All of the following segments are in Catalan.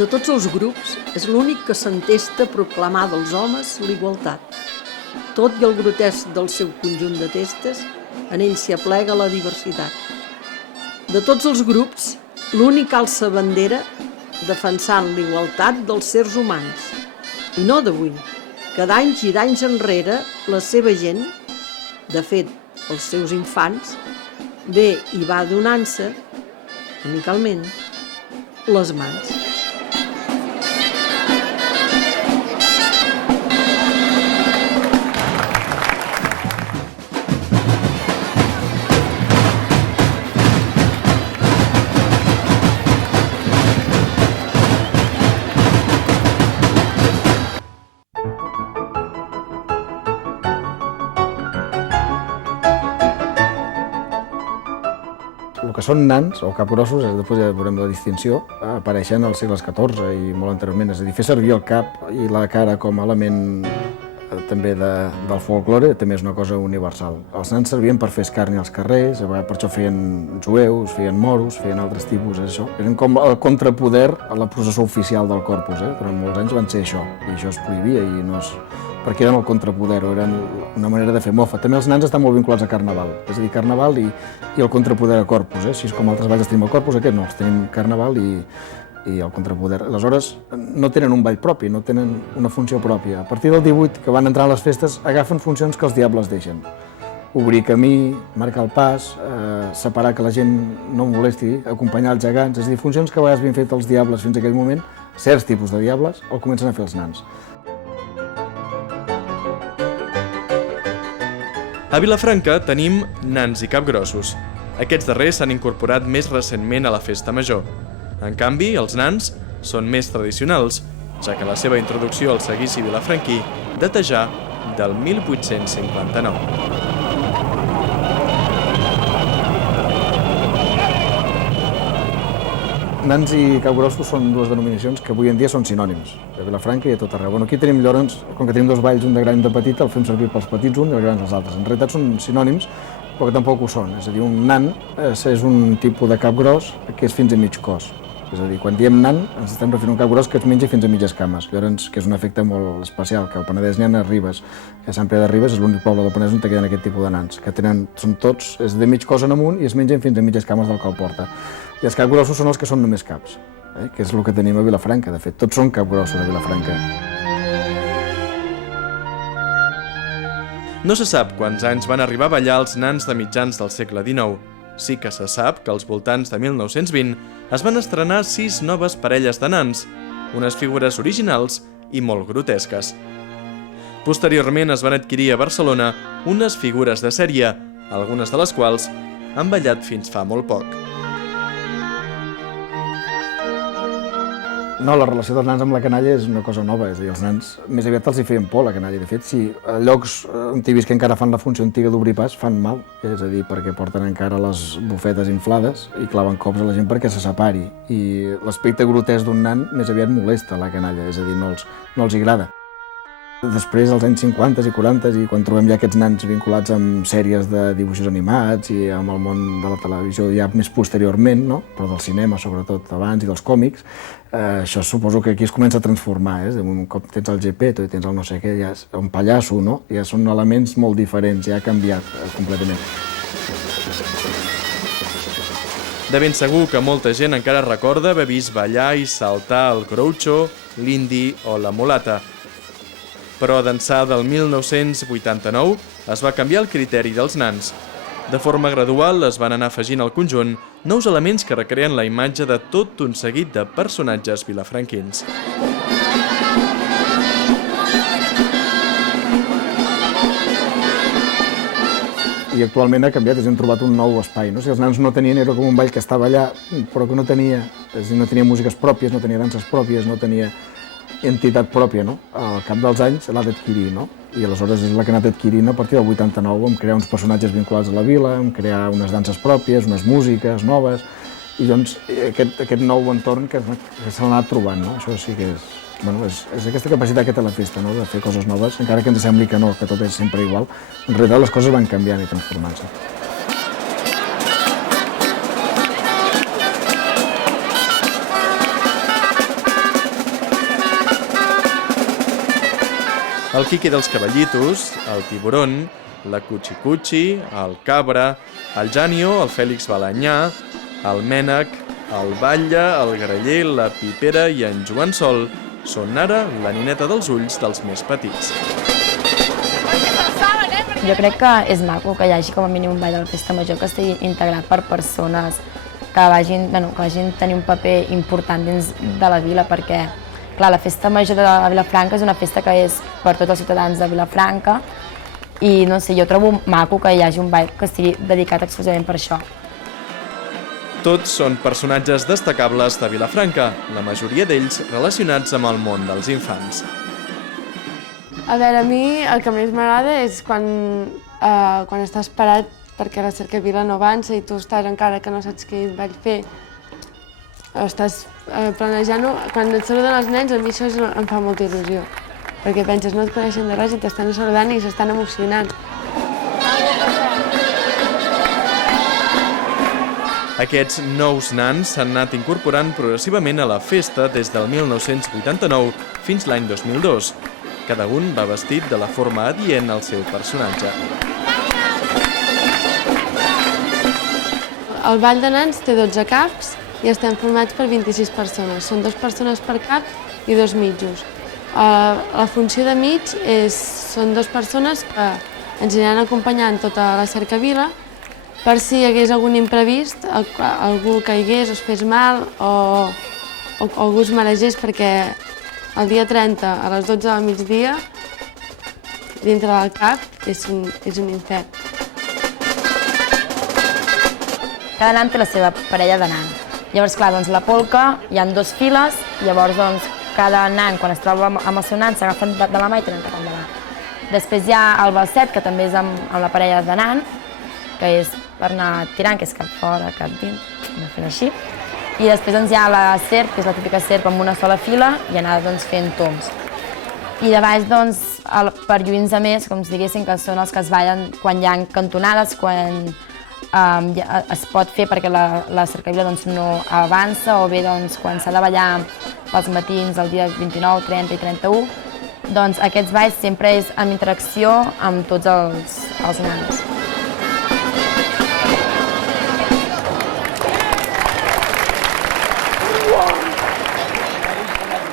De tots els grups, és l'únic que s'entesta a proclamar dels homes l'igualtat. Tot i el grotesc del seu conjunt de testes, en ell s'hi aplega la diversitat. De tots els grups, l'únic alça bandera defensant l'igualtat dels sers humans. I no d'avui, que d'anys i d'anys enrere la seva gent, de fet, els seus infants, ve i va donant-se, amicalment, les mans. El que són nans o capgrossos, després ja veurem la distinció, apareixen als segles XIV i molt anteriorment. És a dir, fer servir el cap i la cara com a element també del folklore també és una cosa universal. Els nans servien per fer escarni als carrers, per això feien jueus, feien moros, feien altres tipus, això. Eren com el contrapoder a la processó oficial del Corpus. Durant molts anys van ser això, i això es prohibia i no es... perquè eren el contrapoder, o eren una manera de fer mofa. També els nans estan molt vinculats a Carnaval, és a dir, Carnaval i el contrapoder a Corpus. Així com altres balls tenim el Corpus, aquest no, els tenim Carnaval i el contrapoder. Aleshores, no tenen un ball propi, no tenen una funció pròpia. A partir del 18, que van entrar a les festes, agafen funcions que els diables deixen. Obrir camí, marcar el pas, separar que la gent no molesti, acompanyar els gegants, és a dir, funcions que a vegades havien fet els diables fins a aquell moment, certs tipus de diables, el comencen a fer els nans. A Vilafranca tenim nans i capgrossos. Aquests darrers s'han incorporat més recentment a la festa major. En canvi, els nans són més tradicionals, ja que la seva introducció al seguici vilafranquí data ja del 1859. Nans i capgrossos són dues denominacions que avui en dia són sinònims, a Vilafranca i a tot arreu. Aquí tenim llavors, com que tenim dos balls, un de gran i un de petit, el fem servir pels petits un i els grans els altres. En realitat són sinònims, però que tampoc ho són. És a dir, un nan és un tipus de capgros que és fins a mig cos. És a dir, quan diem nan, ens estem referint a un capgros que es menja fins a mitges cames, llavors, que és un efecte molt especial, que al Penedès n'hi ha a Ribes, que a Sant Pere de Ribes és l'únic poble del Penedès on queden aquest tipus de nans, que són tots, és de mig cos en amunt i es mengen fins a mitges cames del que el porta. I els capgrossos són els que són només caps, que és el que tenim a Vilafranca, de fet, tots són capgrossos a Vilafranca. No se sap quants anys van arribar a ballar els nans de mitjans del segle XIX. Sí que se sap que als voltants de 1920 es van estrenar 6 noves parelles de nans, unes figures originals i molt grotesques. Posteriorment es van adquirir a Barcelona unes figures de sèrie, algunes de les quals han ballat fins fa molt poc. No, la relació dels nans amb la canalla és una cosa nova, és a dir, els nans més aviat els hi feien por la canalla. De fet, si a llocs on he vist que encara fan la funció antiga d'obrir pas, fan mal, és a dir, perquè porten encara les bufetes inflades i claven cops a la gent perquè se separi. I l'aspecte grotesc d'un nan més aviat molesta la canalla, és a dir, no els agrada. Després, als anys 50 i 40, i quan trobem ja aquests nans vinculats amb sèries de dibuixos animats i amb el món de la televisió ja més posteriorment, no? Però del cinema sobretot abans i dels còmics, això suposo que aquí es comença a transformar. Un cop tens el Gepetto i tens el no sé què, ja és un pallasso, no? Ja són elements molt diferents, ja ha canviat completament. De ben segur que molta gent encara recorda haver vist ballar i saltar el Groucho, l'Indi o la mulata. Però d'ençà del 1989 es va canviar el criteri dels nans. De forma gradual es van anar afegint al conjunt nous elements que recreen la imatge de tot un seguit de personatges vilafranquins. I actualment ha canviat, hem trobat un nou espai. Si els nans no tenien, era com un ball que estava allà, però que no tenia músiques pròpies, no tenia danses pròpies, no tenia entitat pròpia, no? Al cap dels anys l'ha d'adquirir, no? I aleshores és la que ha anat adquirint a partir del 89, amb crear uns personatges vinculats a la vila, amb crear unes danses pròpies, unes músiques noves, i doncs aquest nou entorn que se l'ha anat trobant, no? Això sí que és aquesta capacitat que té la festa, no? De fer coses noves, encara que ens sembli que no, que tot és sempre igual, en realitat les coses van canviant i transformant-se. El quique dels cavallitos, el tiburon, la cuchi-cuchi, el cabra, el janio, el Fèlix Balanyà, el mènec, el batlle, el greller, la pipera i en Joan Sol són ara la nineta dels ulls dels més petits. Jo crec que és maco que hi hagi com a mínim un ball de la festa major que estigui integrat per persones que vagin tenir un paper important dins de la vila, perquè clar, la festa major de Vilafranca és una festa que és per tots els ciutadans de Vilafranca i no sé, jo trobo maco que hi hagi un ball que estigui dedicat exclusivament per això. Tots són personatges destacables de Vilafranca, la majoria d'ells relacionats amb el món dels infants. A veure, a mi el que més m'agrada és quan estàs parat perquè la cercavila no avança i tu estàs encara que no saps quin ball fer. Estàs planejant-ho. Quan et saluden els nens, a mi això em fa molta il·lusió. Perquè penses, no et coneixen de res i t'estan saludant i s'estan emocionant. Aquests nous nans s'han anat incorporant progressivament a la festa des del 1989 fins l'any 2002. Cada un va vestit de la forma adient al seu personatge. El ball de nans té 12 caps i estem formats per 26 persones. Són 2 persones per cap i 2 mitjos. La funció de mig són 2 persones que ens aniran acompanyant tota la cercavila per si hi hagués algun imprevist, algú caigués o es fes mal o algú es maregés, perquè el dia 30 a les 12 del migdia dintre del cap és un infern. Cada nan té la seva parella de nan. Llavors, clar, doncs la polca hi ha 2 files, llavors doncs cada nan, quan es troba amb el seu nan, s'agafen de la mà i tenen cap endavant. Després hi ha el balset, que també és amb la parella de nan, que és per anar tirant, que és cap fora, cap dins, anar fent així. I després doncs, hi ha la serp, que és la típica serp amb una sola fila, i anar doncs, fent toms. I de baix, doncs, per lluïns a més, com si diguéssim, que són els que es ballen quan hi ha cantonades, quan es pot fer perquè la cercavila doncs, no avança, o bé doncs, quan s'ha de ballar pels matins el dia 29, 30 i 31, doncs aquests balls sempre és en interacció amb tots els nans.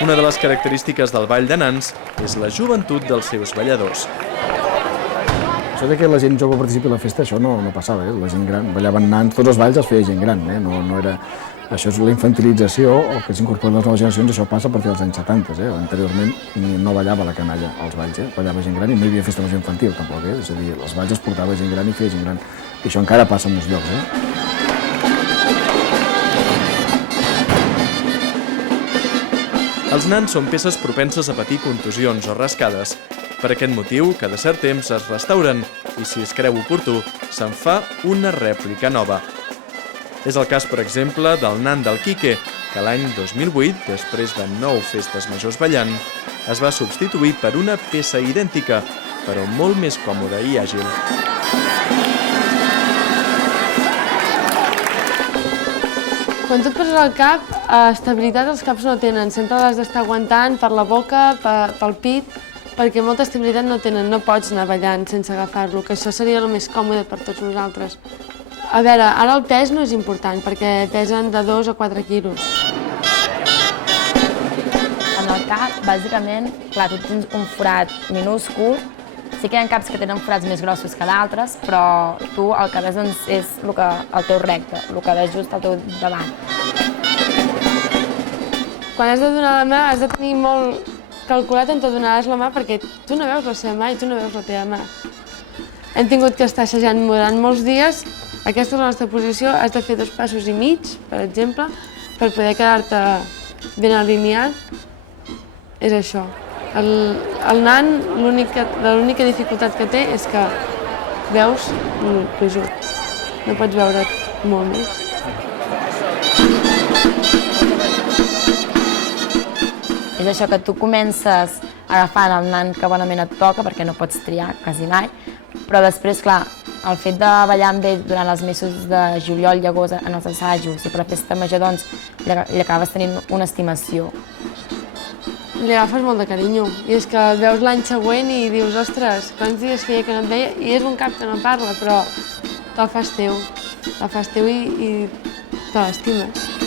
Una de les característiques del ball de nans és la joventut dels seus balladors. Això que la gent jove participi a la festa, això no passava, la gent gran, ballaven nans, tots els balls els feia gent gran, no era... Això és la infantilització, o que s'incorporen les noves generacions, això passa a partir dels anys 70, anteriorment no ballava la canalla als balls, ballava gent gran i no hi havia festa major infantil tampoc, és a dir, els balls es portava gent gran i feia gent gran, i això encara passa en molts llocs. Els nans són peces propenses a patir contusions o rascades. Per aquest motiu, cada cert temps es restauren i, si es creu oportú, se'n fa una rèplica nova. És el cas, per exemple, del nan del Quique, que l'any 2008, després de 9 festes majors ballant, es va substituir per una peça idèntica, però molt més còmoda i àgil. Quan tu et poses al cap, estabilitat els caps no tenen. Sempre l'has d'estar aguantant per la boca, pel pit, perquè molta estabilitat no tenen. No pots anar ballant sense agafar-lo, que això seria el més còmode per tots nosaltres. A veure, ara el pes no és important, perquè pesen de 2 a 4 quilos. En el cap, bàsicament, clar, tu tens un forat minúscul. Sí que hi ha caps que tenen forats més grossos que d'altres, però tu el que ves doncs, és el teu recte, el que ves just al teu davant. Quan has de donar la mà, has de tenir molt calculat on te donaràs la mà, perquè tu no veus la seva mà i tu no veus la teva mà. Hem tingut que estar assajant durant molts dies. Aquesta és la nostra posició, has de fer 2 passos i mig, per exemple, per poder quedar-te ben alineat. És això. El nan, l'única dificultat que té és que veus l'ajut. No pots veure molt més. És això que tu comences agafant el nan que bonament et toca, perquè no pots triar quasi mai, però després, clar, el fet de ballar amb ell durant els mesos de juliol i agost en els assajos i per la festa major, doncs, li acabes tenint una estimació. li agafes molt de carinyo. I és que el veus l'any següent i dius, ostres, quants dies feia que no et veia? I és un cap que no parla, però te'l fas teu. Te'l fas teu i te l'estimes.